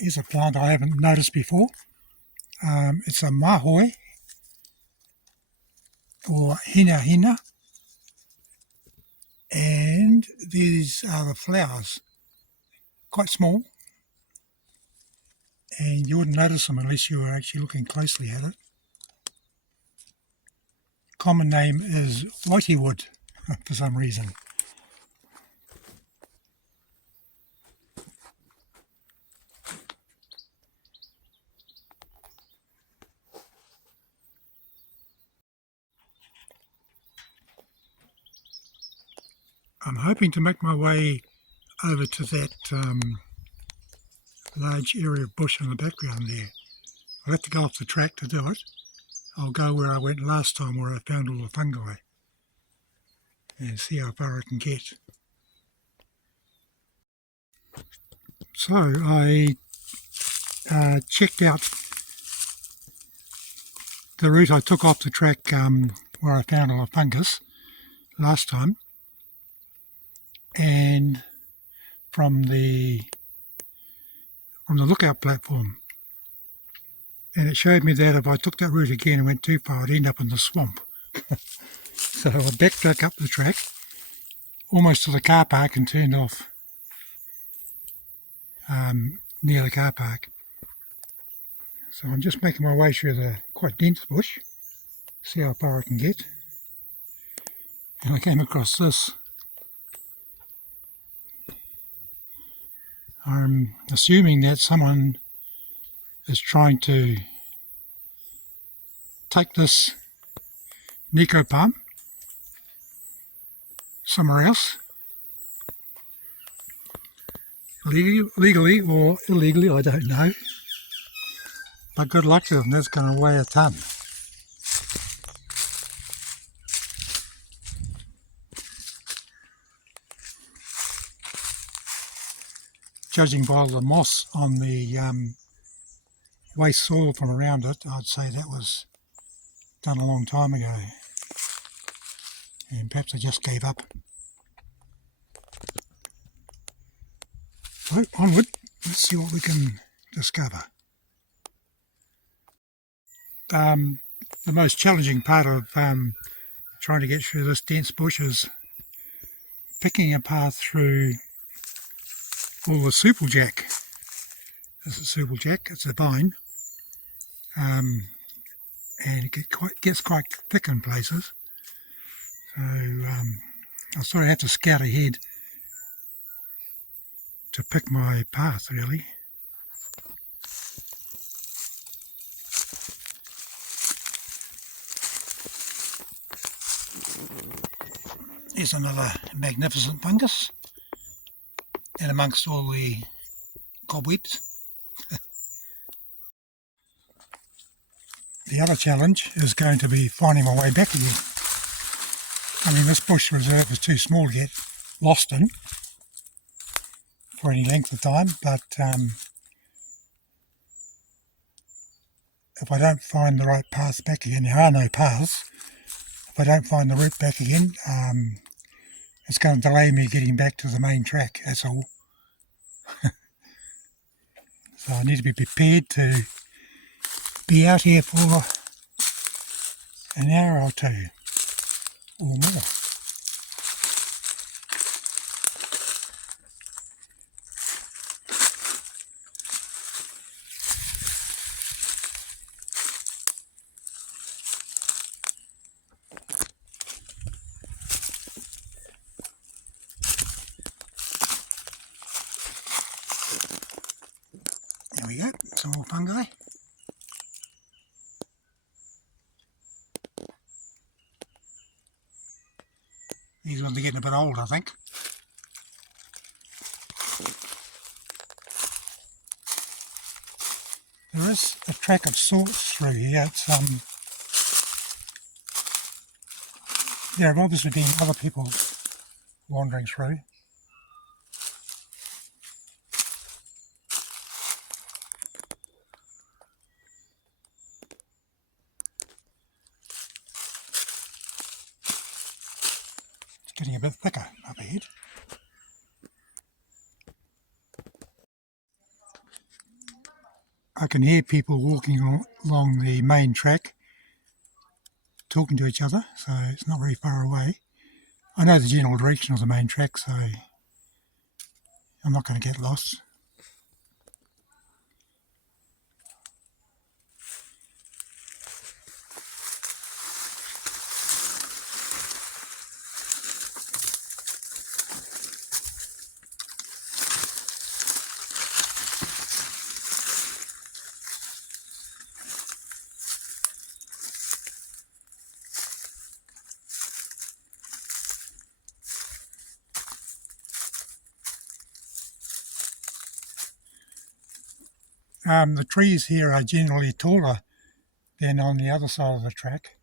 Here's a plant I haven't noticed before. It's a mahoi, or hina hina, and these are the flowers. Quite small, and you wouldn't notice them unless you were actually looking closely at it. Common name is whiteywood for some reason. I'm hoping to make my way over to that large area of bush in the background there. I'll have to go off the track to do it. I'll go where I went last time, where I found all the fungi, and see how far I can get. So I checked out the route I took off the track where I found all the fungus last time, and from the lookout platform, and it showed me that if I took that route again and went too far, I'd end up in the swamp. So I backtracked up the track almost to the car park and turned off near the car park. So I'm just making my way through the quite dense bush, see how far I can get. And I came across this. I'm assuming that someone is trying to take this Nico palm somewhere else, legally or illegally, I don't know. But good luck to them, that's going to weigh a ton. Judging by the moss on the waste soil from around it, I'd say that was done a long time ago. And perhaps I just gave up. So onward, let's see what we can discover. The most challenging part of trying to get through this dense bush is picking a path through all the supplejack. This is supplejack, it's a vine, and it gets quite thick in places. So I sort of have to scout ahead to pick my path, really. Here's another magnificent fungus, and amongst all the cobwebs. The other challenge is going to be finding my way back again. I mean, this bush reserve is too small to get lost in for any length of time, but if I don't find the right path back again, there are no paths. If I don't find the route back again, it's going to delay me getting back to the main track, that's all. So I need to be prepared to be out here for an hour or two or more. There we go, some more fungi. These ones are getting a bit old, I think. There is a track of sorts through here. It's there have obviously been other people wandering through. It's getting a bit thicker up ahead. I can hear people walking along the main track talking to each other, so it's not very far away. I know the general direction of the main track, so I'm not going to get lost. The trees here are generally taller than on the other side of the track.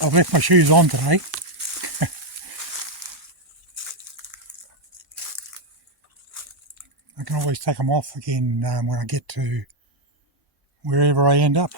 I've left my shoes on today. I can always take them off again when I get to wherever I end up.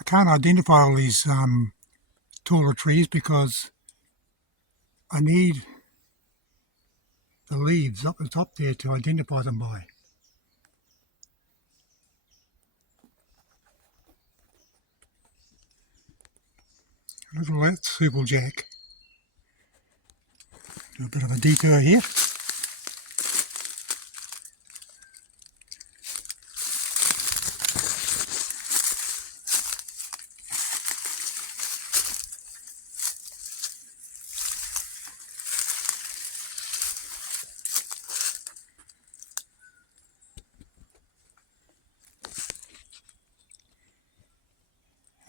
I can't identify all these taller trees because I need the leaves up the top there to identify them by. Look at that superjack. Do a bit of a detour here.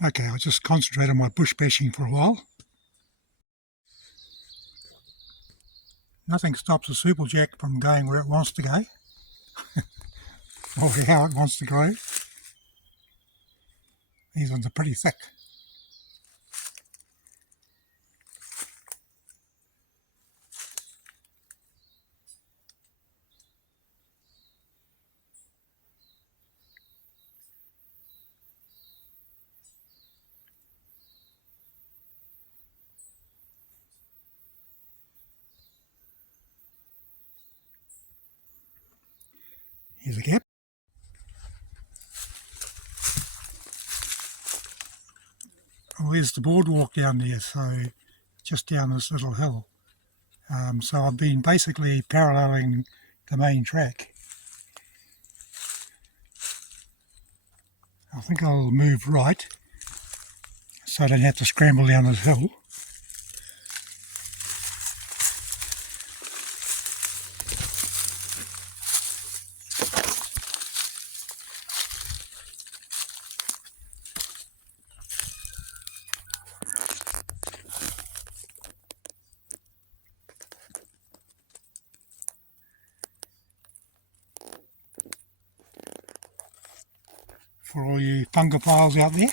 Okay, I'll just concentrate on my bush bashing for a while. Nothing stops a superjack from going where it wants to go, or how it wants to grow. These ones are pretty thick. Here's a gap. Well, there's the boardwalk down there, so just down this little hill. So I've been basically paralleling the main track. I think I'll move right so I don't have to scramble down this hill. For all you fungophiles out there.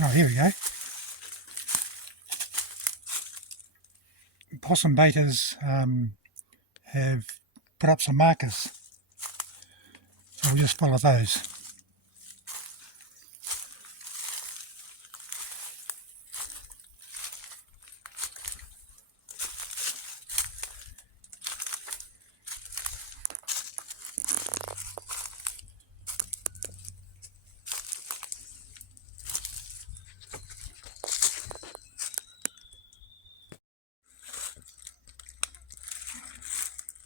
Oh, here we go. Possum-baiters have put up some markers, so we'll just follow those.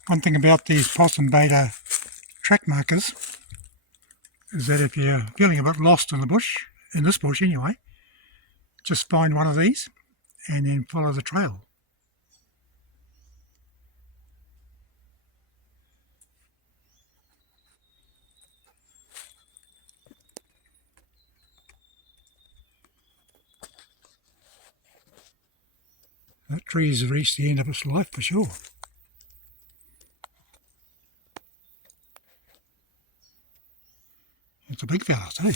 One thing about these possum-baiter track markers is that if you're feeling a bit lost in the bush, in this bush anyway, just find one of these and then follow the trail. That tree's reached the end of its life for sure. It's a big fella too.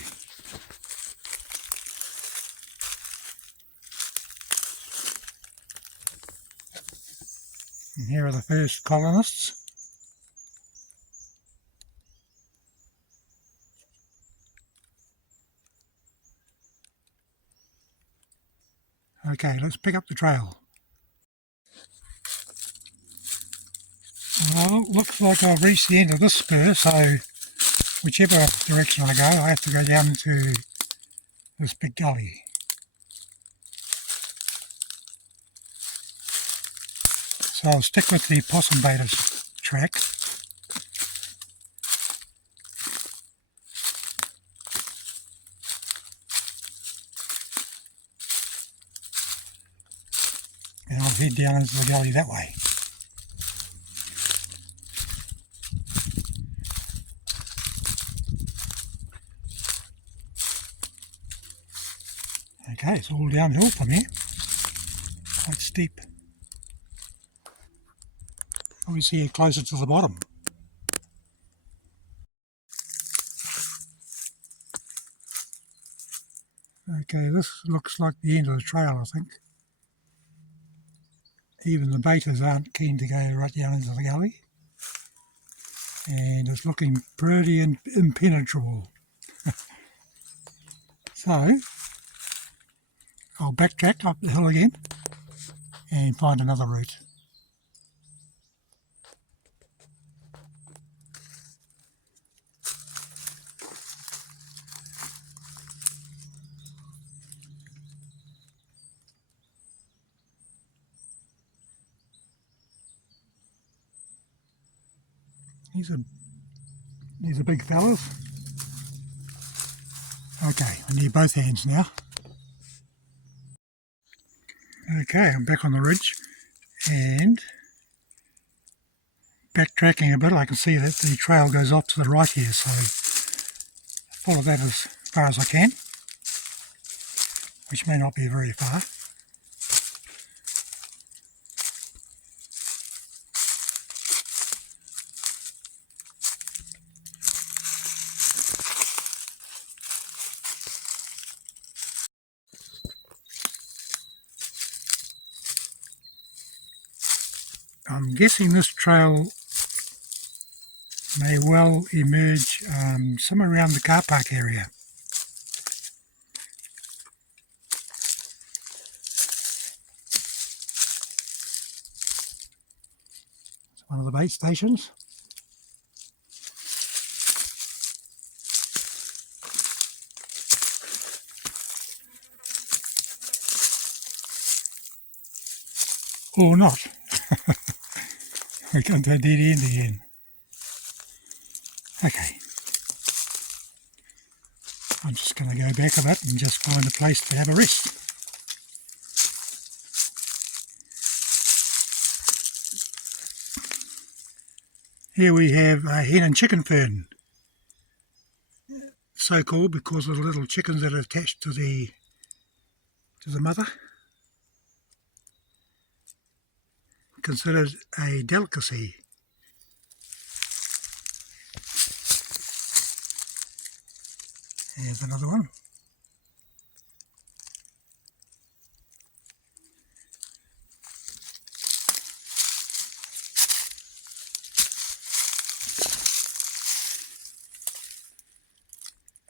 And here are the first colonists. Okay, let's pick up the trail. Well, looks like I've reached the end of this spur, so whichever direction I go, I have to go down into this big gully. So I'll stick with the Possum-baiters track. And I'll head down into the gully that way. Okay, it's all downhill from here. Quite steep. Obviously you're closer to the bottom. Okay, this looks like the end of the trail, I think. Even the baiters aren't keen to go right down into the gully. And it's looking pretty impenetrable. So, I'll backtrack up the hill again and find another route. These are big fellas. Okay, I need both hands now. Okay, I'm back on the ridge and backtracking a bit. I can see that the trail goes off to the right here, so follow that as far as I can, which may not be very far. I'm guessing this trail may well emerge somewhere around the carpark area. It's one of the bait stations. Or not. We come to a dead end again. Okay. I'm just going to go back a bit and just find a place to have a rest. Here we have a hen and chicken fern. So called because of the little chickens that are attached to the mother. Considered a delicacy. Here's another one.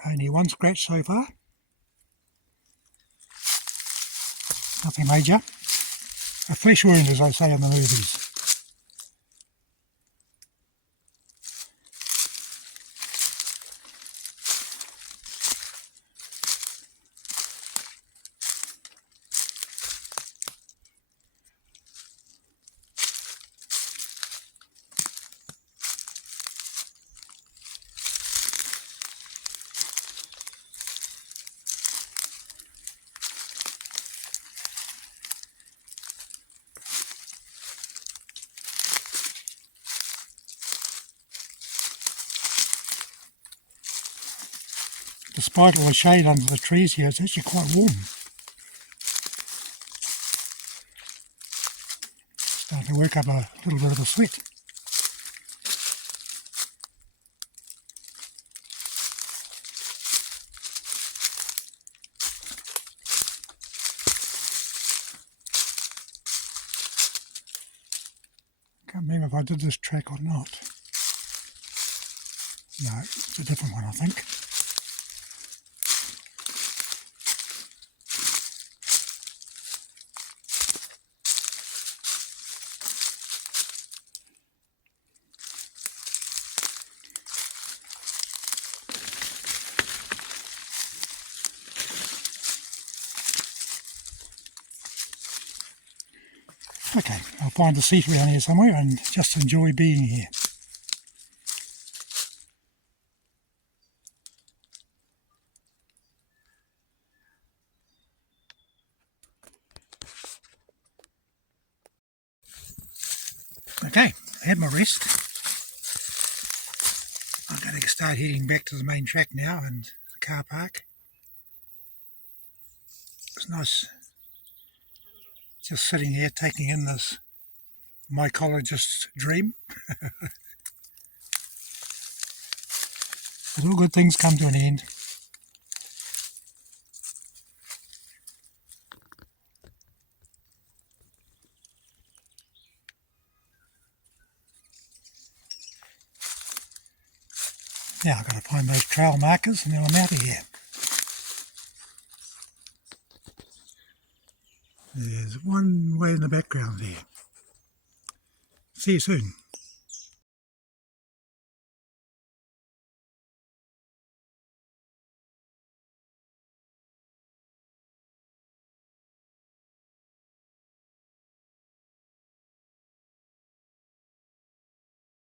Only one scratch so far. Nothing major. A flesh wound, as I say in the movies. despite all the shade under the trees here, it's actually quite warm. Starting to work up a little bit of a sweat. Can't remember if I did this track or not. No, it's a different one, I think. Okay, I'll find a seat around here somewhere and just enjoy being here. Okay, I had my rest. I'm going to start heading back to the main track now and the car park. It's nice just sitting here taking in this mycologist's dream. But all good things come to an end. Now I've got to find those trail markers and then I'm out of here. There's one way in the background there. See you soon.